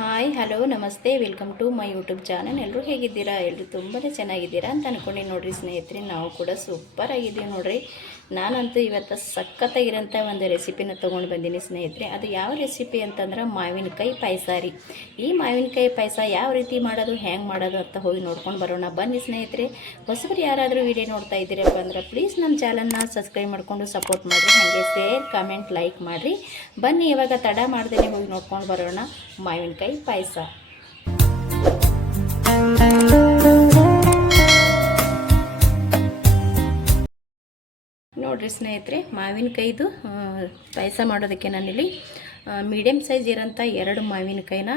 Hi hello ನಮಸ್ತೆ welcome to my YouTube channel. ಎಲ್ಲರೂ ಹೇಗಿದ್ದೀರಾ? ಎಲ್ಲರೂ ತುಂಬಾ ಚೆನ್ನಾಗಿದ್ದೀರಾ ಅಂತ ಅಂದ್ಕೊಂಡು ನೋಡಿರಿ ಸ್ನೇಹಿತರೆ, ನಾವು ಕೂಡ ಸೂಪರ್ ಆಗಿದ್ದೀವಿ ನೋಡಿರಿ. ನಾನಂತೂ ಇವತ್ತು ಸಖತ್ತಾಗಿರೋಂಥ ಒಂದು ರೆಸಿಪಿನ ತೊಗೊಂಡು ಬಂದೀನಿ ಸ್ನೇಹಿತರೆ. ಅದು ಯಾವ ರೆಸಿಪಿ ಅಂತಂದ್ರೆ ಮಾವಿನಕಾಯಿ ಪಾಯಸ ರೀ. ಈ ಮಾವಿನಕಾಯಿ ಪಾಯಸ ಯಾವ ರೀತಿ ಮಾಡೋದು, ಹ್ಯಾಂಗೆ ಮಾಡೋದು ಅಂತ ಹೋಗಿ ನೋಡ್ಕೊಂಡು ಬರೋಣ ಬನ್ನಿ ಸ್ನೇಹಿತರೆ. ಹೊಸಬರು ಯಾರಾದರೂ ವಿಡಿಯೋ ನೋಡ್ತಾ ಇದ್ದೀರಪ್ಪ ಅಂದ್ರೆ ಪ್ಲೀಸ್ ನಮ್ಮ ಚಾನಲ್ನ ಸಬ್ಸ್ಕ್ರೈಬ್ ಮಾಡಿಕೊಂಡು ಸಪೋರ್ಟ್ ಮಾಡಿರಿ, ಹಾಗೆ ಶೇರ್ ಕಮೆಂಟ್ ಲೈಕ್ ಮಾಡಿರಿ. ಬನ್ನಿ ಇವಾಗ ತಡ ಮಾಡ್ದೇ ಹೋಗಿ ನೋಡ್ಕೊಂಡು ಬರೋಣ ಮಾವಿನಕಾಯಿ ಪಾಯಸ. ನೋಡ್ರಿ ಸ್ನೇಹಿತರೆ, ಮಾವಿನಕಾಯಿದು ಪಾಯಸ ಮಾಡೋದಕ್ಕೆ ನಾನಿಲ್ಲಿ ಮೀಡಿಯಮ್ ಸೈಜ್ ಇರೋಂಥ 2 ಮಾವಿನಕಾಯಿನ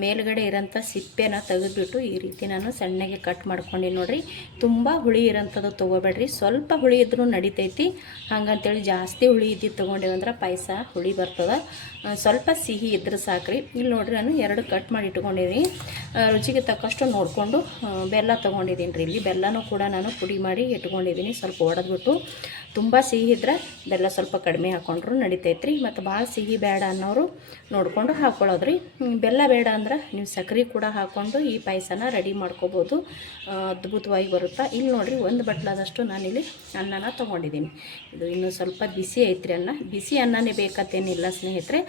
ಮೇಲ್ಗಡೆ ಇರೋಂಥ ಸಿಪ್ಪೆನ ತೆಗೆದುಬಿಟ್ಟು ಈ ರೀತಿ ನಾನು ಸಣ್ಣಗೆ ಕಟ್ ಮಾಡ್ಕೊಂಡು ನೋಡ್ರಿ. ತುಂಬ ಹುಳಿ ಇರೋಂಥದ್ದು ತೊಗೋಬೇಡ್ರಿ, ಸ್ವಲ್ಪ ಹುಳಿ ಇದ್ರೂ ನಡಿತೈತಿ. ಹಂಗಂತೇಳಿ ಜಾಸ್ತಿ ಹುಳಿ ಇದ್ದು ತೊಗೊಂಡೇವಂದ್ರೆ ಪಾಯಸ ಹುಳಿ ಬರ್ತದೆ. ಸ್ವಲ್ಪ ಸಿಹಿ ಇದ್ರೆ ಸಾಕ್ರಿ. ಇಲ್ಲಿ ನೋಡ್ರಿ, ನಾನು 2 ಕಟ್ ಮಾಡಿ ಇಟ್ಕೊಂಡಿದ್ದೀನಿ. ರುಚಿಗೆ ತಕ್ಕಷ್ಟು ನೋಡಿಕೊಂಡು ಬೆಲ್ಲ ತೊಗೊಂಡಿದ್ದೀನಿ ರೀ. ಇಲ್ಲಿ ಬೆಲ್ಲನೂ ಕೂಡ ನಾನು ಪುಡಿ ಮಾಡಿ ಇಟ್ಕೊಂಡಿದ್ದೀನಿ. ಸ್ವಲ್ಪ ಒಡೆದ್ಬಿಟ್ಟು ತುಂಬ ಸಿಹಿ ಇದ್ರೆ ಬೆಲ್ಲ ಸ್ವಲ್ಪ ಕಡಿಮೆ ಹಾಕ್ಕೊಂಡ್ರು ನಡಿತೈತ್ರಿ. ಮತ್ತು ಭಾಳ ಸಿಹಿ ಬೇಡ ಅನ್ನೋರು ನೋಡಿಕೊಂಡು ಹಾಕ್ಕೊಳ್ಳೋದ್ರಿ. ಬೆಲ್ಲ ಬೇಡ ಅಂದ್ರೆ ನೀವು ಸಕ್ಕರೆ ಕೂಡ ಹಾಕ್ಕೊಂಡು ಈ ಪಾಯಸನ ರೆಡಿ ಮಾಡ್ಕೋಬೋದು, ಅದ್ಭುತವಾಗಿ ಬರುತ್ತೆ. ಇಲ್ಲಿ ನೋಡಿರಿ, 1 ಬಟ್ಲಾದಷ್ಟು ನಾನಿಲ್ಲಿ ಅನ್ನನ ತೊಗೊಂಡಿದ್ದೀನಿ. ಇದು ಇನ್ನೂ ಸ್ವಲ್ಪ ಬಿಸಿ ಐತ್ರಿ ಅನ್ನ. ಬಿಸಿ ಅನ್ನನೇ ಬೇಕಂತೇನಿಲ್ಲ ಸ್ನೇಹಿತರೆ,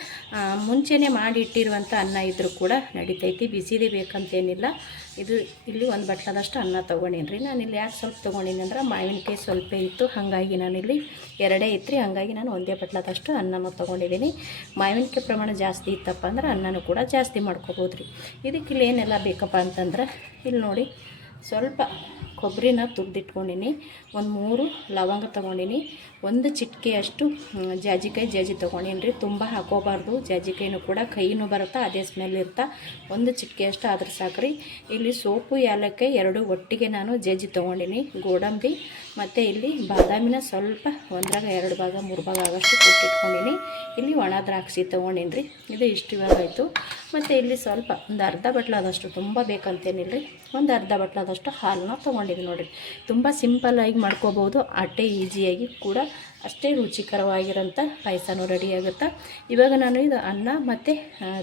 ಮುಂಚೆನೇ ಮಾಡಿ ಇಟ್ಟಿರುವಂಥ ಅನ್ನ ಇದ್ದರೂ ಕೂಡ ನಡಿತೈತಿ, ಬಿಸಿದೇ ಬೇಕಂತೇನಿಲ್ಲ. ಇದು ಇಲ್ಲಿ 1 ಬಟ್ಲಾದಷ್ಟು ಅನ್ನ ತೊಗೊಂಡೀನಿ ರೀ. ನಾನಿಲ್ಲಿ ಯಾಕೆ ಸ್ವಲ್ಪ ತೊಗೊಂಡಿನಿ ಅಂದ್ರೆ ಮಾವಿನಕಾಯಿ ಸ್ವಲ್ಪ ಇತ್ತು, ಹಾಗಾಗಿ ನಾನಿಲ್ಲಿ 2 ಇತ್ತು ರೀ. ಹಾಗಾಗಿ ನಾನು 1 ಬಟ್ಲಾದಷ್ಟು ಅನ್ನನ ತೊಗೊಂಡಿದ್ದೀನಿ. ಮಾವಿನಕಾಯಿ ಪ್ರಮಾಣ ಜಾಸ್ತಿ ಇತ್ತಪ್ಪ ಅಂದ್ರೆ ಅನ್ನನೂ ಕೂಡ ಜಾಸ್ತಿ ಮಾಡ್ಕೋಬೋದು ರೀ. ಇದಕ್ಕೆ ಇಲ್ಲಿ ಏನೆಲ್ಲ ಬೇಕಪ್ಪ ಅಂತಂದ್ರೆ ಇಲ್ಲಿ ನೋಡಿ, ಸ್ವಲ್ಪ ಕೊಬ್ಬರಿನ ತುರಿದಿಟ್ಕೊಂಡಿನಿ, 3 ಲವಂಗ ತೊಗೊಂಡಿನಿ, 1 ಚಿಟಿಕೆಯಷ್ಟು ಜಾಜಿ ತೊಗೊಂಡೀನಿ ರೀ. ತುಂಬ ಹಾಕೋಬಾರ್ದು, ಜಾಜಿಕಾಯಿನೂ ಕೂಡ ಕೈನೂ ಬರುತ್ತೆ, ಅದೇ ಸ್ಮೆಲ್ ಇರ್ತಾ. 1 ಚಿಟಿಕೆಯಷ್ಟು ಆದ್ರೆ ಸಾಕ್ರಿ. ಇಲ್ಲಿ ಸೋಪು ಏಲಕ್ಕಿ 2 ಒಟ್ಟಿಗೆ ನಾನು ಜಜ್ಜಿ ತೊಗೊಂಡಿನಿ, ಗೋಡಂಬಿ ಮತ್ತು ಇಲ್ಲಿ ಬಾದಾಮಿನ ಸ್ವಲ್ಪ 1/2 ಭಾಗ 3 ಭಾಗ ಆಗೋಷ್ಟು ಕೊಟ್ಟಿಟ್ಕೊಂಡಿನಿ. ಇಲ್ಲಿ ಒಣ ದ್ರಾಕ್ಷಿ ತೊಗೊಂಡಿನಿ ರೀ. ಇದು ಇಷ್ಟು ಇವಾಗ ಆಯಿತು. ಮತ್ತು ಇಲ್ಲಿ ಸ್ವಲ್ಪ ಒಂದು ಅರ್ಧ ಬಟ್ಲಾದಷ್ಟು, ತುಂಬ ಬೇಕಂತೇನಿಲ್ಲ ರೀ, ಒಂದು ಅರ್ಧ ಬಟ್ಲಾದಷ್ಟು ಹಾಲನ್ನ ತೊಗೊಂಡಿದ್ದೀನಿ ನೋಡಿರಿ. ತುಂಬ ಸಿಂಪಲ್ಲಾಗಿ ಮಾಡ್ಕೋಬೋದು, ಅಷ್ಟೇ ಈಸಿಯಾಗಿ ಕೂಡ ಅಷ್ಟೇ ರುಚಿಕರವಾಗಿರೋಂಥ ಪಾಯಸನೂ ರೆಡಿ ಆಗುತ್ತೆ. ಇವಾಗ ನಾನು ಇದು ಅನ್ನ ಮತ್ತು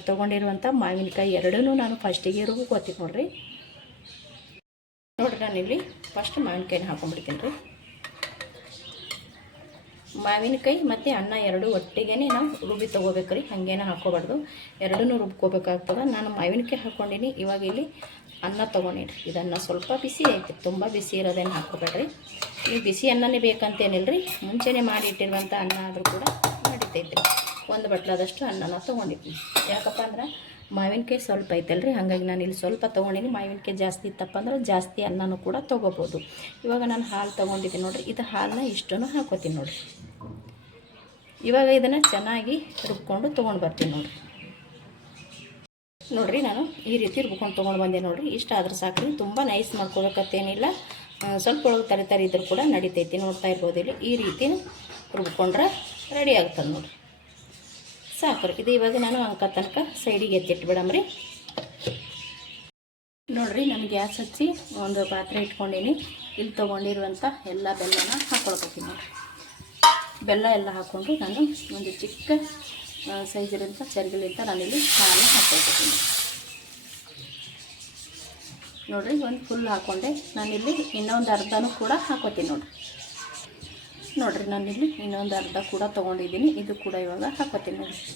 ತೊಗೊಂಡಿರುವಂಥ ಮಾವಿನಕಾಯಿ 2ನೂ ನಾನು ಫಸ್ಟಿಗೆ ರುಬ್ಕೋತೀನಿ ನೋಡಿರಿ. ನಾನಿಲ್ಲಿ ಫಸ್ಟ್ ಮಾವಿನಕಾಯಿನ ಹಾಕೊಂಡ್ಬಿಡ್ತೀನಿ ರೀ. ಮಾವಿನಕಾಯಿ ಮತ್ತು ಅನ್ನ 2 ಒಟ್ಟಿಗೆ ನಾವು ರುಬ್ಬಿ ತೊಗೋಬೇಕ್ರಿ, ಹಾಗೇನ ಹಾಕೋಬಾರ್ದು, 2ನೂ ರುಬ್ಕೋಬೇಕಾಗ್ತದೆ. ನಾನು ಮಾವಿನಕಾಯಿ ಹಾಕ್ಕೊಂಡಿನಿ. ಇವಾಗ ಇಲ್ಲಿ ಅನ್ನ ತೊಗೊಂಡಿನಿ. ಇದನ್ನು ಸ್ವಲ್ಪ ಬಿಸಿ ಐತಿ, ತುಂಬ ಬಿಸಿ ಇರೋದೇನು ಹಾಕೋಬೇಡ್ರಿ. ನೀವು ಬಿಸಿ ಅನ್ನನೇ ಬೇಕಂತೇನಿಲ್ಲ ರೀ, ಮುಂಚೆನೇ ಮಾಡಿ ಇಟ್ಟಿರುವಂಥ ಅನ್ನ ಆದರೂ ಕೂಡ ನಡಿತೈತ್ರಿ. 1 ಬಟ್ಲಾದಷ್ಟು ಅನ್ನನ ತೊಗೊಂಡಿದ್ದೀನಿ. ಯಾಕಪ್ಪ ಅಂದ್ರೆ ಮಾವಿನಕಾಯಿ ಸ್ವಲ್ಪ ಐತಲ್ರಿ, ಹಾಗಾಗಿ ನಾನು ಇಲ್ಲಿ ಸ್ವಲ್ಪ ತೊಗೊಂಡಿನಿ. ಮಾವಿನಕಾಯಿ ಜಾಸ್ತಿ ಇತ್ತಪ್ಪ ಅಂದ್ರೆ ಜಾಸ್ತಿ ಅನ್ನನೂ ಕೂಡ ತೊಗೋಬೋದು. ಇವಾಗ ನಾನು ಹಾಲು ತೊಗೊಂಡಿದ್ದೀನಿ ನೋಡಿರಿ. ಇದು ಹಾಲನ್ನ ಇಷ್ಟನ್ನು ಹಾಕೋತೀನಿ ನೋಡಿರಿ. ಇವಾಗ ಇದನ್ನು ಚೆನ್ನಾಗಿ ರುಬ್ಕೊಂಡು ತೊಗೊಂಡು ಬರ್ತೀನಿ ನೋಡಿರಿ. ನಾನು ಈ ರೀತಿ ರುಬ್ಕೊಂಡು ತೊಗೊಂಡು ಬಂದೆ ನೋಡಿರಿ. ಇಷ್ಟ ಆದ್ರೆ ಸಾಕ್ರಿ, ತುಂಬ ನೈಸ್ ಮಾಡ್ಕೋಬೇಕಂತೇನಿಲ್ಲ. ಸ್ವಲ್ಪ ಒಳಗೆ ತರಿ ಇದ್ರೂ ಕೂಡ ನಡಿತೈತಿ. ನೋಡ್ತಾ ಇರ್ಬೋದು, ಇಲ್ಲಿ ಈ ರೀತಿ ರುಬ್ಕೊಂಡ್ರೆ ರೆಡಿ ಆಗ್ತದೆ ನೋಡಿರಿ. ಸಾಕ್ರಿ. ಇದು ಇವಾಗ ನಾನು ತನಕ ಸೈಡಿಗೆ ಎತ್ತಿಟ್ಬಿಡಮ್ರಿ. ನೋಡಿರಿ, ನಾನು ಗ್ಯಾಸ್ ಹಚ್ಚಿ ಒಂದು ಪಾತ್ರೆ ಇಟ್ಕೊಂಡಿನಿ. ಇಲ್ಲಿ ತೊಗೊಂಡಿರುವಂಥ ಎಲ್ಲ ಬೆಲ್ಲನ ಹಾಕ್ಕೊಳ್ಕೊತೀನಿ ನೋಡಿರಿ. ಬೆಲ್ಲ ಎಲ್ಲ ಹಾಕ್ಕೊಂಡು ನಾನು ಒಂದು ಚಿಕ್ಕ ಸೈಜಿರೋಂಥ ಚರ್ಗಿಲಿಂದ ನಾನಿಲ್ಲಿ ಹಾಲು ಹಾಕ್ಕೊಳ್ಕೊತೀನಿ ನೋಡಿರಿ. ಒಂದು ಫುಲ್ ಹಾಕ್ಕೊಂಡೆ. ನಾನಿಲ್ಲಿ ಇನ್ನೊಂದು ಅರ್ಧನೂ ಕೂಡ ಹಾಕೋತೀನಿ ನೋಡಿರಿ. ನಾನಿಲ್ಲಿ ಇನ್ನೊಂದು ಅರ್ಧ ಕೂಡ ತೊಗೊಂಡಿದ್ದೀನಿ. ಇದು ಕೂಡ ಇವಾಗ ಹಾಕೋತೀನಿ ನೋಡಿರಿ.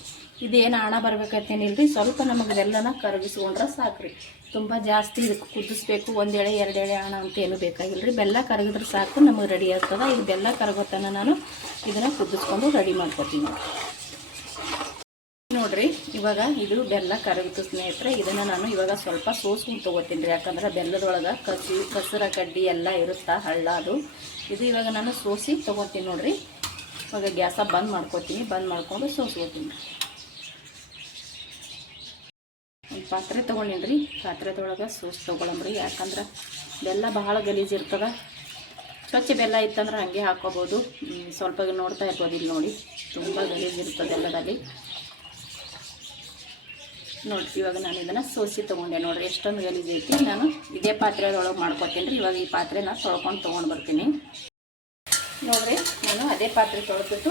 ಇದೇನು ಹಣ ಬರ್ಬೇಕಂತೇನಿಲ್ಲ ರೀ, ಸ್ವಲ್ಪ ನಮಗೆ ಬೆಲ್ಲನ ಕರಗಿಸ್ಕೊಂಡ್ರೆ ಸಾಕ್ರಿ. ತುಂಬ ಜಾಸ್ತಿ ಇದಕ್ಕೆ ಕುದಿಸ್ಬೇಕು, 1 ಎಳೆ 2 ಎಳೆ ಹಣ ಅಂತ ಏನೂ ಬೇಕಾಗಿಲ್ಲ ರೀ. ಬೆಲ್ಲ ಕರಗಿದ್ರೆ ಸಾಕು, ನಮಗೆ ರೆಡಿ ಆಗ್ತದೆ. ಇದು ಬೆಲ್ಲ ಕರಗೋತನ ನಾನು ಇದನ್ನು ಕುದಿಸ್ಕೊಂಡು ರೆಡಿ ಮಾಡ್ಕೊತೀನಿ ನೋಡಿರಿ. ಇವಾಗ ಇದು ಬೆಲ್ಲ ಕರಗಿತು ಸ್ನೇಹಿತರೆ. ಇದನ್ನು ನಾನು ಇವಾಗ ಸ್ವಲ್ಪ ಸೋಸ್ಕೊಂಡು ತೊಗೋತೀನಿ ರೀ, ಯಾಕಂದ್ರೆ ಬೆಲ್ಲದೊಳಗೆ ಕಸರ ಕಡ್ಡಿ ಎಲ್ಲ ಇರುತ್ತಾ, ಹಳ್ಳ ಅದು. ಇದು ಇವಾಗ ನಾನು ಸೋಸಿ ತೊಗೋತೀನಿ ನೋಡಿರಿ. ಇವಾಗ ಗ್ಯಾಸ ಬಂದ್ ಮಾಡ್ಕೊತೀನಿ, ಬಂದ್ ಮಾಡ್ಕೊಂಡು ಸೋಸ್ಕೋತೀನಿ. ಒಂದು ಪಾತ್ರೆ ತೊಗೊಂಡಿನಿ ರೀ. ಪಾತ್ರೆದೊಳಗೆ ಸೋಸಿ ತೊಗೊಳಮ್ರಿ, ಯಾಕಂದ್ರೆ ಬೆಲ್ಲ ಭಾಳ ಗಲೀಜಿರ್ತದೆ. ಸ್ವಚ್ಛ ಬೆಲ್ಲ ಇತ್ತಂದ್ರೆ ಹಾಗೆ ಹಾಕ್ಕೋಬೋದು. ಸ್ವಲ್ಪ ನೋಡ್ತಾ ಇರ್ಬೋದು, ಇಲ್ಲಿ ನೋಡಿ ತುಂಬ ಗಲೀಜಿರ್ತದೆ ಬೆಲ್ಲದಲ್ಲಿ ನೋಡಿ. ಇವಾಗ ನಾನು ಇದನ್ನು ಸೋಸಿ ತೊಗೊಂಡೆ ನೋಡಿರಿ. ಎಷ್ಟೊಂದು ಗಲೀಜು ಐತಿ. ನಾನು ಇದೇ ಪಾತ್ರೆದೊಳಗೆ ಮಾಡ್ಕೊತೀನಿ ರೀ. ಇವಾಗ ಈ ಪಾತ್ರೆನ ತೊಳ್ಕೊಂಡು ತೊಗೊಂಡು ಬರ್ತೀನಿ ನೋಡಿರಿ. ನಾನು ಅದೇ ಪಾತ್ರೆ ತೊಳೆದ್ಬಿಟ್ಟು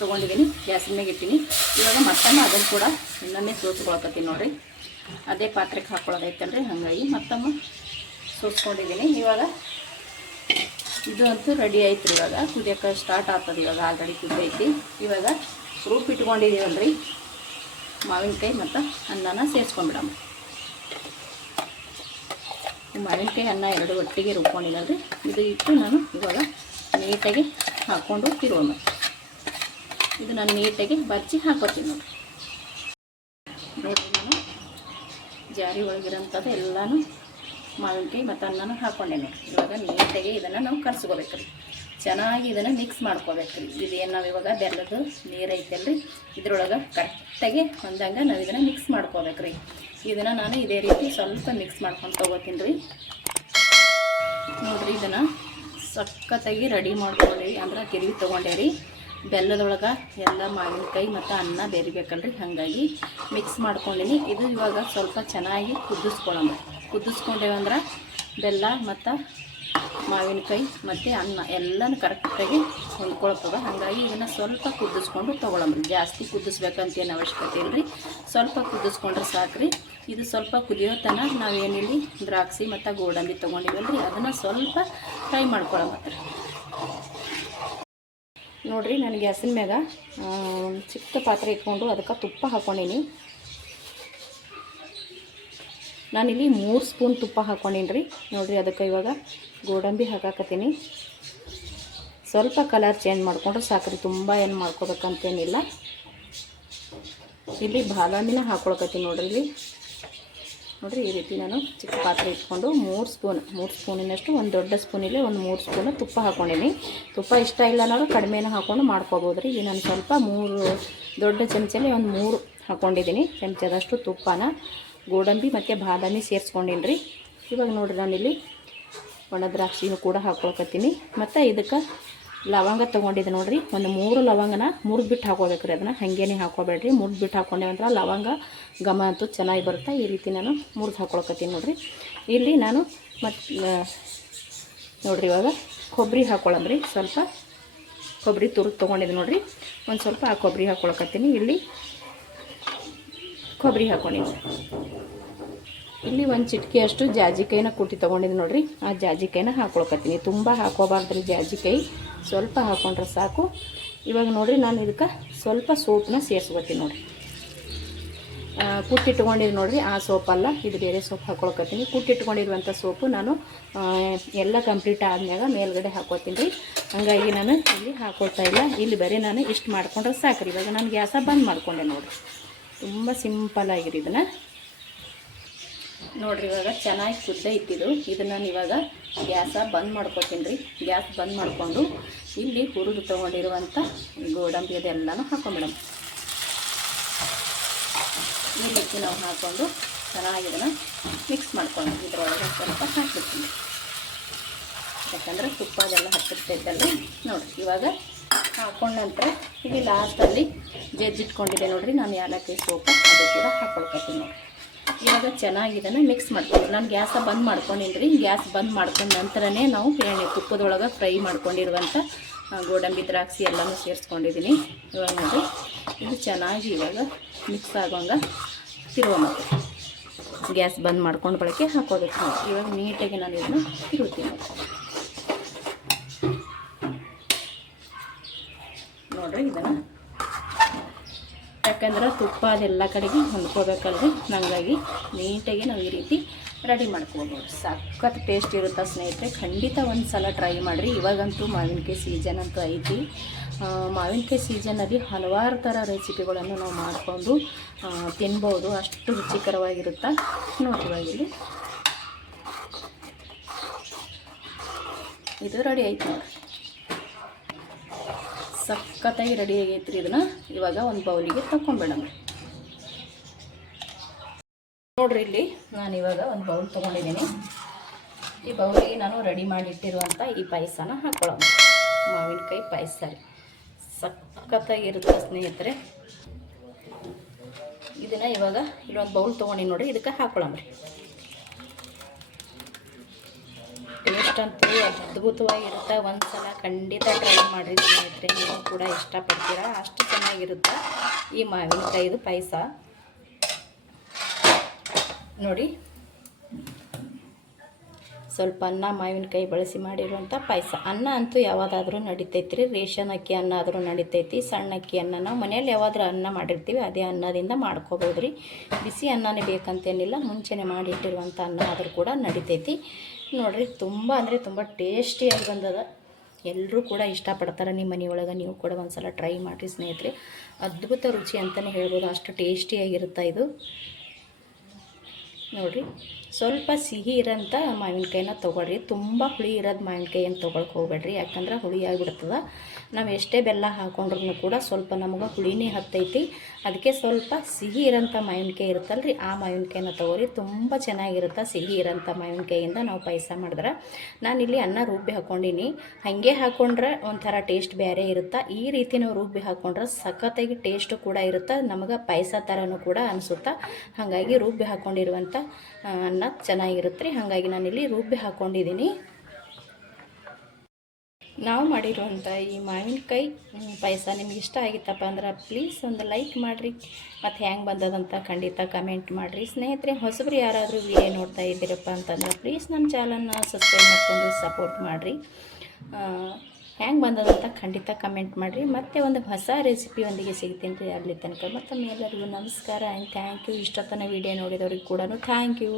ತೊಗೊಂಡಿದ್ದೀನಿ, ಗ್ಯಾಸಿನ ಮೇಲೆ ಇಟ್ಟಿನಿ. ಇವಾಗ ಮತ್ತೊಮ್ಮೆ ಅದನ್ನು ಕೂಡ ಇನ್ನೊಮ್ಮೆ ಸೋಸ್ಕೊಳಕತ್ತೀನಿ ನೋಡಿರಿ. ಅದೇ ಪಾತ್ರೆಗೆ ಹಾಕ್ಕೊಳ್ಳೋದೈತಲ್ರಿ, ಹಾಗಾಗಿ ಮತ್ತೊಮ್ಮೆ ಸೋಸ್ಕೊಂಡಿದ್ದೀನಿ. ಇವಾಗ ಇದು ಅಂತೂ ರೆಡಿ ಆಯ್ತು ರೀ. ಇವಾಗ ಕುದಿಯೋಕೆ ಸ್ಟಾರ್ಟ್ ಆಗ್ತದೆ. ಇವಾಗ ಆಲ್ರೆಡಿ ಕುದ್ದೈತಿ. ಇವಾಗ ಇಟ್ಕೊಂಡಿದ್ದೀವಲ್ರಿ ಮಾವಿನಕಾಯಿ ಮತ್ತು ಅನ್ನನ ಸೇರಿಸ್ಕೊಂಡ್ಬಿಡಮ್ಮ. ಮಾವಿನಕಾಯಿ ಅನ್ನ ಎರಡು ಒಟ್ಟಿಗೆ ರುಬ್ಕೊಂಡಿದ್ದಲ್ರಿ, ಇದು ಇಟ್ಟು ನಾನು ಇವಾಗ ನೀಟಾಗಿ ಹಾಕ್ಕೊಂಡು ತಿರುವಮ್ಮ. ಇದು ನಾನು ನೀಟಾಗಿ ಬಚ್ಚಿ ಹಾಕೋತೀನಿ ನೋಡಿರಿ. ನಾನು ಜಾರಿ ಒಳಗಿರೋಂಥದ್ದು ಎಲ್ಲನೂ ಮಾವಿನಕಾಯಿ ಮತ್ತು ಅನ್ನನೂ ಹಾಕ್ಕೊಂಡೆ ನೋಡಿರಿ. ಇವಾಗ ನೀಟಾಗಿ ಇದನ್ನು ನಾವು ಕರ್ಸ್ಕೋಬೇಕು ರೀ. ಚೆನ್ನಾಗಿ ಇದನ್ನು ಮಿಕ್ಸ್ ಮಾಡ್ಕೋಬೇಕು ರೀ. ಇದೇನು ನಾವು ಇವಾಗ ಬೆಲ್ಲದ ನೀರು ಐತಲ್ರಿ, ಇದ್ರೊಳಗೆ ಕರೆಕ್ಟಾಗಿ ಹೊಂದಂಗೆ ನಾವು ಇದನ್ನು ಮಿಕ್ಸ್ ಮಾಡ್ಕೋಬೇಕು ರೀ. ಇದನ್ನು ನಾನು ಇದೇ ರೀತಿ ಸ್ವಲ್ಪ ಮಿಕ್ಸ್ ಮಾಡ್ಕೊಂಡು ತೊಗೋತೀನಿ ರೀ. ನೋಡಿರಿ, ಇದನ್ನು ಸಖತ್ತಾಗಿ ರೆಡಿ ಮಾಡ್ಕೊಂಡೀವಿ ಅಂದ್ರೆ ತಿರುಗಿ ತೊಗೊಂಡೇ ರೀ. ಬೆಲ್ಲದೊಳಗೆ ಎಲ್ಲ ಮಾವಿನಕಾಯಿ ಮತ್ತು ಅನ್ನ ಬೇರಿಬೇಕಲ್ರಿ, ಹಾಗಾಗಿ ಮಿಕ್ಸ್ ಮಾಡ್ಕೊಂಡಿನಿ. ಇದು ಇವಾಗ ಸ್ವಲ್ಪ ಚೆನ್ನಾಗಿ ಕುದಿಸ್ಕೊಂಡೇವಂದ್ರೆ ಬೆಲ್ಲ ಮತ್ತು ಮಾವಿನಕಾಯಿ ಮತ್ತು ಅನ್ನ ಎಲ್ಲನೂ ಕರೆಕ್ಟಾಗಿ ಹೊಂದ್ಕೊಳ್ತದೆ. ಹಾಗಾಗಿ ಇದನ್ನು ಸ್ವಲ್ಪ ಕುದಿಸ್ಕೊಂಡು ತೊಗೊಳಮ್ರಿ. ಜಾಸ್ತಿ ಕುದಿಸ್ಬೇಕಂತೇನು ಅವಶ್ಯಕತೆ ಇಲ್ಲರಿ, ಸ್ವಲ್ಪ ಕುದಿಸ್ಕೊಂಡ್ರೆ ಸಾಕ್ರಿ. ಇದು ಸ್ವಲ್ಪ ಕುದಿಯೋ ತನಕ ನಾವೇನಿಲ್ಲಿ ದ್ರಾಕ್ಷಿ ಮತ್ತು ಗೋಡಂಬಿ ತೊಗೊಂಡಿವಲ್ರಿ, ಅದನ್ನು ಸ್ವಲ್ಪ ಫ್ರೈ ಮಾಡ್ಕೊಳಮತ್ರಿ. ನೋಡಿರಿ, ನಾನು ಗ್ಯಾಸಿನ ಮ್ಯಾಗ ಒಂದು ಚಿಕ್ಕ ಪಾತ್ರೆ ಇಟ್ಕೊಂಡು ಅದಕ್ಕೆ ತುಪ್ಪ ಹಾಕ್ಕೊಂಡೀನಿ. ನಾನಿಲ್ಲಿ 3 ಸ್ಪೂನ್ ತುಪ್ಪ ಹಾಕ್ಕೊಂಡೀನಿ ರೀ. ನೋಡಿರಿ, ಅದಕ್ಕೆ ಇವಾಗ ಗೋಡಂಬಿ ಹಾಕಾಕತ್ತೀನಿ. ಸ್ವಲ್ಪ ಕಲರ್ ಚೇಂಜ್ ಮಾಡಿಕೊಂಡ್ರೆ ಸಾಕ್ರಿ, ತುಂಬ ಏನು ಮಾಡ್ಕೋಬೇಕಂತೇನಿಲ್ಲ. ಇಲ್ಲಿ ಬಾದಾಮಿನ ಹಾಕ್ಕೊಳಕತ್ತೀನಿ ನೋಡಿರಿ. ನೋಡಿರಿ, ಈ ರೀತಿ ನಾನು ಚಿಕ್ಕ ಪಾತ್ರೆ ಇಟ್ಕೊಂಡು 3 ಸ್ಪೂನಿನಷ್ಟು, ಒಂದು ದೊಡ್ಡ ಸ್ಪೂನಿಲ್ಲೇ ಒಂದು 3 ಸ್ಪೂನು ತುಪ್ಪ ಹಾಕ್ಕೊಂಡೀನಿ. ತುಪ್ಪ ಇಷ್ಟ ಇಲ್ಲ ಅನ್ನೋರು ಕಡಿಮೆನ ಹಾಕ್ಕೊಂಡು ಮಾಡ್ಕೋಬೋದು ರೀ. ಇಲ್ಲಿ ನಾನು ಸ್ವಲ್ಪ 3 ದೊಡ್ಡ ಚಮಚಲ್ಲಿ ಒಂದು 3 ಹಾಕ್ಕೊಂಡಿದ್ದೀನಿ ಚಮಚದಷ್ಟು ತುಪ್ಪನ. ಗೋಡಂಬಿ ಮತ್ತು ಬಾದಾಮಿ ಸೇರಿಸ್ಕೊಂಡಿನಿ ರೀ. ಇವಾಗ ನೋಡಿರಿ, ನಾನಿಲ್ಲಿ ಒಣ ದ್ರಾಕ್ಷಿನೂ ಕೂಡ ಹಾಕ್ಕೊಳಕತ್ತೀನಿ. ಮತ್ತು ಇದಕ್ಕೆ ಲವಂಗ ತೊಗೊಂಡಿದ್ದೆ ನೋಡಿರಿ, ಒಂದು 3 ಲವಂಗನ ಮುರಿದ್ಬಿಟ್ಟು ಹಾಕೋಬೇಕು ರೀ. ಅದನ್ನು ಹಾಗೇನೆ ಹಾಕೋಬೇಡ್ರಿ, ಮುರಿದ್ಬಿಟ್ಟು ಹಾಕ್ಕೊಂಡೇವಂದ್ರೆ ಲವಂಗ ಘಮ ಅಂತೂ ಚೆನ್ನಾಗಿ ಬರುತ್ತೆ. ಈ ರೀತಿ ನಾನು ಮುರಿದು ಹಾಕ್ಕೊಳಕತ್ತೀನಿ ನೋಡಿರಿ. ಇಲ್ಲಿ ನಾನು ನೋಡಿರಿ, ಇವಾಗ ಕೊಬ್ಬರಿ ಹಾಕ್ಕೊಳ್ಳಮ್ರಿ. ಸ್ವಲ್ಪ ಕೊಬ್ಬರಿ ತುರಿದು ತೊಗೊಂಡಿದ್ದೆ ನೋಡಿರಿ, ಒಂದು ಸ್ವಲ್ಪ ಆ ಕೊಬ್ಬರಿ ಹಾಕ್ಕೊಳಕತ್ತೀನಿ. ಇಲ್ಲಿ ಕೊಬ್ಬರಿ ಹಾಕ್ಕೊಂಡಿದ್ದೆ. ಇಲ್ಲಿ ಒಂದು ಚಿಟಿಕೆಯಷ್ಟು ಜಾಜಿಕಾಯಿನ ಕುಟ್ಟಿ ತೊಗೊಂಡಿದ್ದು ನೋಡಿರಿ, ಆ ಜಾಜಿಕಾಯಿನ ಹಾಕ್ಕೊಳಕತ್ತೀನಿ. ತುಂಬ ಹಾಕೋಬಾರ್ದು ರೀ ಜಾಜಿಕಾಯಿ, ಸ್ವಲ್ಪ ಹಾಕ್ಕೊಂಡ್ರೆ ಸಾಕು. ಇವಾಗ ನೋಡಿರಿ, ನಾನು ಇದಕ್ಕೆ ಸ್ವಲ್ಪ ಸೋಪನ್ನ ಸೇರಿಸ್ಕೊತೀನಿ ನೋಡಿರಿ. ಕುಟ್ಟಿಟ್ಕೊಂಡಿದ್ದು ನೋಡಿರಿ, ಆ ಸೋಪಲ್ಲ, ಇದು ಬೇರೆ ಸೋಪ್ ಹಾಕ್ಕೊಳಕತ್ತೀನಿ. ಕುಟ್ಟಿಟ್ಕೊಂಡಿರುವಂಥ ಸೋಪು ನಾನು ಎಲ್ಲ ಕಂಪ್ಲೀಟ್ ಆದ್ಮ್ಯಾಗ ಮೇಲ್ಗಡೆ ಹಾಕ್ಕೊತೀನಿ ರೀ. ಹಾಗಾಗಿ ನಾನು ಇಲ್ಲಿ ಹಾಕ್ಕೊಳ್ತಾ ಇಲ್ಲ. ಇಲ್ಲಿ ಬರೀ ನಾನು ಇಷ್ಟು ಮಾಡ್ಕೊಂಡ್ರೆ ಸಾಕು ರೀ. ಇವಾಗ ನಾನು ಗ್ಯಾಸ ಬಂದ್ ಮಾಡಿಕೊಂಡೆ ನೋಡಿರಿ. ತುಂಬ ಸಿಂಪಲ್ ಆಗಿರಿ. ಇದನ್ನು ನೋಡಿರಿ, ಇವಾಗ ಚೆನ್ನಾಗಿ ಕುದ್ದೈತಿದು. ಇದನ್ನು ನಾನು ಇವಾಗ ಗ್ಯಾಸ ಬಂದ್ ಮಾಡ್ಕೊತೀನಿ ರೀ. ಗ್ಯಾಸ್ ಬಂದ್ ಮಾಡಿಕೊಂಡು ಇಲ್ಲಿ ಹುರಿದು ತೊಗೊಂಡಿರುವಂಥ ಗೋಡಂಬಿ ಅದೆಲ್ಲನೂ ಹಾಕೊಂಡ್ಬಿಡೋಣ. ಈ ರೀತಿ ನಾವು ಹಾಕ್ಕೊಂಡು ಚೆನ್ನಾಗಿ ಇದನ್ನು ಮಿಕ್ಸ್ ಮಾಡ್ಕೊಂಡು ಇದರೊಳಗೆ ಸ್ವಲ್ಪ ಹಾಕ್ಬಿಡ್ತೀನಿ, ಯಾಕಂದರೆ ತುಪ್ಪ ಅದೆಲ್ಲ ಹತ್ತಿರ್ತೈತಲ್ರಿ. ನೋಡಿರಿ, ಇವಾಗ ಹಾಕ್ಕೊಂಡ ನಂತರ ಇಲ್ಲಿ ಲಾಸ್ಟಲ್ಲಿ ಜಜ್ಜಿಟ್ಕೊಂಡಿದ್ದೆ ನೋಡಿರಿ ನಾನು ಏಲಕ್ಕಿ ಸೋಪು, ಅದು ಕೂಡ ಹಾಕ್ಕೊಳ್ಕತ್ತೀನಿ ನೋಡಿರಿ. ಇವಾಗ ಚೆನ್ನಾಗಿ ಇದನ್ನು ಮಿಕ್ಸ್ ಮಾಡ್ತೀವಿ. ನಾನು ಗ್ಯಾಸ ಬಂದ್ ಮಾಡ್ಕೊಂಡಿನಿ ರೀ. ಗ್ಯಾಸ್ ಬಂದ್ ಮಾಡ್ಕೊಂಡ ನಂತರನೇ ನಾವು ತುಪ್ಪದೊಳಗೆ ಫ್ರೈ ಮಾಡ್ಕೊಂಡಿರುವಂಥ ಗೋಡಂಬಿ ದ್ರಾಕ್ಷಿ ಎಲ್ಲನೂ ಸೇರಿಸ್ಕೊಂಡಿದ್ದೀನಿ. ಇವಾಗ ನೋಡಿ, ಇದು ಚೆನ್ನಾಗಿ ಇವಾಗ ಮಿಕ್ಸ್ ಆಗೋಂಗೆ ತಿರುವಬೇಕು. ಗ್ಯಾಸ್ ಬಂದ್ ಮಾಡ್ಕೊಂಡು ಬಳಕೆ ಹಾಕೋಬೇಕು ನೋಡಿ. ಇವಾಗ ನೀಟಾಗಿ ನಾನು ಇದನ್ನು ತಿರುಗ್ತೀನಿ ನೋಡಿರಿ. ಇದನ್ನು ಯಾಕಂದ್ರೆ ತುಪ್ಪ ಅದೆಲ್ಲ ಕಡೆಗೆ ಹೊಂದ್ಕೋಬೇಕಲ್ರಿ, ಹಾಗಾಗಿ ನೀಟಾಗಿ ನಾವು ಈ ರೀತಿ ರೆಡಿ ಮಾಡ್ಕೋಬೋದು. ಸಖತ್ ಟೇಸ್ಟ್ ಇರುತ್ತೆ ಸ್ನೇಹಿತರೆ, ಖಂಡಿತ ಒಂದು ಸಲ ಟ್ರೈ ಮಾಡಿರಿ. ಇವಾಗಂತೂ ಮಾವಿನಕಾಯಿ ಸೀಸನ್ ಅಂತೂ ಐತಿ. ಮಾವಿನಕಾಯಿ ಸೀಸನಲ್ಲಿ ಹಲವಾರು ಥರ ರೆಸಿಪಿಗಳನ್ನು ನಾವು ಮಾಡಿಕೊಂಡು ತಿನ್ಬೋದು, ಅಷ್ಟು ರುಚಿಕರವಾಗಿರುತ್ತೆ ನೋಡಿ. ಇವಾಗಿಲ್ಲಿ ಇದು ರೆಡಿ ಆಯ್ತು ನೋಡಿ, ಸಖತ್ತಾಗಿ ರೆಡಿ ಆಗೈತ್ರಿ. ಇದನ್ನು ಇವಾಗ ಒಂದು ಬೌಲಿಗೆ ತಗೊಂಡ್ಬಿಡೋಣ ನೋಡ್ರಿ. ಇಲ್ಲಿ ನಾನು ಇವಾಗ ಒಂದು ಬೌಲ್ ತೊಗೊಂಡಿದ್ದೀನಿ. ಈ ಬೌಲಿಗೆ ನಾನು ರೆಡಿ ಮಾಡಿಟ್ಟಿರುವಂಥ ಈ ಪಾಯಸನ ಹಾಕ್ಕೊಳ್ಳೋಣ. ಮಾವಿನಕಾಯಿ ಪಾಯಸ ರೀ, ಸಖತ್ತಾಗಿರುತ್ತೆ ಸ್ನೇಹಿತರೆ. ಇದನ್ನು ಇವಾಗ ಇಲ್ಲೊಂದು ಬೌಲ್ ತೊಗೊಂಡು ನೋಡಿರಿ, ಇದಕ್ಕೆ ಹಾಕ್ಕೊಳ್ಳೋಣ್ರಿ. ಟೇಸ್ಟ್ ಅಂತೂ ಅದ್ಭುತವಾಗಿರುತ್ತೆ. ಒಂದು ಸಲ ಖಂಡಿತ ಟ್ರೈ ಮಾಡಿರಿ ಸ್ನೇಹಿತರೆ, ನೀವು ಕೂಡ ಇಷ್ಟಪಡ್ತೀರಾ, ಅಷ್ಟು ಚೆನ್ನಾಗಿರುತ್ತೆ ಈ ಮಾವಿನಕಾಯಿದು ಪಾಯಸ. ನೋಡಿ ಸ್ವಲ್ಪ ಅನ್ನ ಮಾವಿನಕಾಯಿ ಬಳಸಿ ಮಾಡಿರುವಂಥ ಪಾಯಸ. ಅನ್ನ ಅಂತೂ ಯಾವಾಗಾದರೂ ನಡಿತೈತಿ ರೀ, ರೇಷನ್ ಅಕ್ಕಿ ಅನ್ನ ಆದರೂ ನಡಿತೈತಿ, ಸಣ್ಣ ಅಕ್ಕಿ ಅನ್ನ ನಾವು ಮನೆಯಲ್ಲಿ ಯಾವಾದರೂ ಅನ್ನ ಮಾಡಿರ್ತೀವಿ ಅದೇ ಅನ್ನದಿಂದ ಮಾಡ್ಕೋಬೋದು ರೀ. ಬಿಸಿ ಅನ್ನನೇ ಬೇಕಂತೇನಿಲ್ಲ, ಮುಂಚೆನೇ ಮಾಡಿಟ್ಟಿರುವಂಥ ಅನ್ನ ಆದರೂ ಕೂಡ ನಡಿತೈತಿ. ನೋಡಿರಿ ತುಂಬ ಅಂದರೆ ತುಂಬ ಟೇಸ್ಟಿಯಾಗಿ ಬಂದದ. ಎಲ್ಲರೂ ಕೂಡ ಇಷ್ಟಪಡ್ತಾರೆ. ನಿಮ್ಮ ಮನೆಯೊಳಗೆ ನೀವು ಕೂಡ ಒಂದು ಸಲ ಟ್ರೈ ಮಾಡಿರಿ ಸ್ನೇಹಿತರೆ. ಅದ್ಭುತ ರುಚಿ ಅಂತಲೇ ಹೇಳ್ಬೋದು, ಅಷ್ಟು ಟೇಸ್ಟಿಯಾಗಿರುತ್ತೆ ಇದು. ನೋಡಿರಿ ಸ್ವಲ್ಪ ಸಿಹಿ ಇರೋಂಥ ಮಾವಿನಕಾಯಿನ ತೊಗೊಳ್ರಿ, ತುಂಬ ಹುಳಿ ಇರೋದು ಮಾವಿನಕಾಯಿಯನ್ನು ತೊಗೊಳಕ್ಕೆ ಹೋಗ್ಬೇಡ್ರಿ, ಯಾಕಂದ್ರೆ ಹುಳಿ ಆಗಿಬಿಡ್ತದೆ. ನಾವು ಎಷ್ಟೇ ಬೆಲ್ಲ ಹಾಕೊಂಡ್ರೂ ಕೂಡ ಸ್ವಲ್ಪ ನಮಗೆ ಹುಳಿನೇ ಹತ್ತೈತಿ. ಅದಕ್ಕೆ ಸ್ವಲ್ಪ ಸಿಹಿ ಇರೋಂಥ ಮಾವಿನಕಾಯಿ ಇರುತ್ತಲ್ಲ ರೀ, ಆ ಮಾವಿನಕಾಯಿನ ತೊಗೊಳ್ರಿ, ತುಂಬ ಚೆನ್ನಾಗಿರುತ್ತೆ. ಸಿಹಿ ಇರೋಂಥ ಮಾವಿನಕಾಯಿಯಿಂದ ನಾವು ಪಾಯಸ ಮಾಡಿದ್ರೆ, ನಾನಿಲ್ಲಿ ಅನ್ನ ರುಬ್ಬಿ ಹಾಕ್ಕೊಂಡೀನಿ. ಹಾಗೆ ಹಾಕ್ಕೊಂಡ್ರೆ ಒಂಥರ ಟೇಸ್ಟ್ ಬೇರೆ ಇರುತ್ತೆ. ಈ ರೀತಿ ನಾವು ರುಬ್ಬಿ ಹಾಕ್ಕೊಂಡ್ರೆ ಸಖತ್ತಾಗಿ ಟೇಸ್ಟು ಕೂಡ ಇರುತ್ತೆ, ನಮಗೆ ಪಾಯಸ ಥರನೂ ಕೂಡ ಅನಿಸುತ್ತೆ. ಹಾಗಾಗಿ ರುಬ್ಬಿ ಹಾಕ್ಕೊಂಡಿರುವಂಥ ಅನ್ನ ಚೆನ್ನಾಗಿರುತ್ತೆ ರೀ. ಹಾಗಾಗಿ ನಾನಿಲ್ಲಿ ರುಬ್ಬಿ ಹಾಕ್ಕೊಂಡಿದ್ದೀನಿ. ನಾವು ಮಾಡಿರುವಂಥ ಈ ಮಾವಿನಕಾಯಿ ಪಾಯಸ ನಿಮ್ಗೆ ಇಷ್ಟ ಆಗಿತ್ತಪ್ಪ ಅಂದ್ರೆ ಪ್ಲೀಸ್ ಒಂದು ಲೈಕ್ ಮಾಡಿರಿ, ಮತ್ತು ಹೆಂಗೆ ಬಂದದಂತ ಖಂಡಿತ ಕಮೆಂಟ್ ಮಾಡಿರಿ. ಸ್ನೇಹಿತರೆ, ಹೊಸಬ್ರು ಯಾರಾದರೂ ವಿಡಿಯೋ ನೋಡ್ತಾ ಇದ್ದೀರಪ್ಪ ಅಂತಂದ್ರೆ ಪ್ಲೀಸ್ ನಮ್ಮ ಚಾನಲ್ನ ಸಬ್ಸ್ಕ್ರೈಬ್ ಮಾಡ್ಕೊಂಡು ಸಪೋರ್ಟ್ ಮಾಡಿರಿ. ಹೆಂಗೆ ಬಂದದಂತ ಖಂಡಿತ ಕಮೆಂಟ್ ಮಾಡಿರಿ. ಮತ್ತೆ ಒಂದು ಹೊಸ ರೆಸಿಪಿಯೊಂದಿಗೆ ಸಿಗ್ತೀನಿ ರೀ. ಅಲ್ಲಿ ತನಕ ಮತ್ತೊಮ್ಮೆ ಎಲ್ಲರಿಗೂ ನಮಸ್ಕಾರ ಆ್ಯಂಡ್ ಥ್ಯಾಂಕ್ ಯು. ಇಷ್ಟೊತ್ತನ ವಿಡಿಯೋ ನೋಡಿದವ್ರಿಗೆ ಕೂಡ ಥ್ಯಾಂಕ್ ಯು.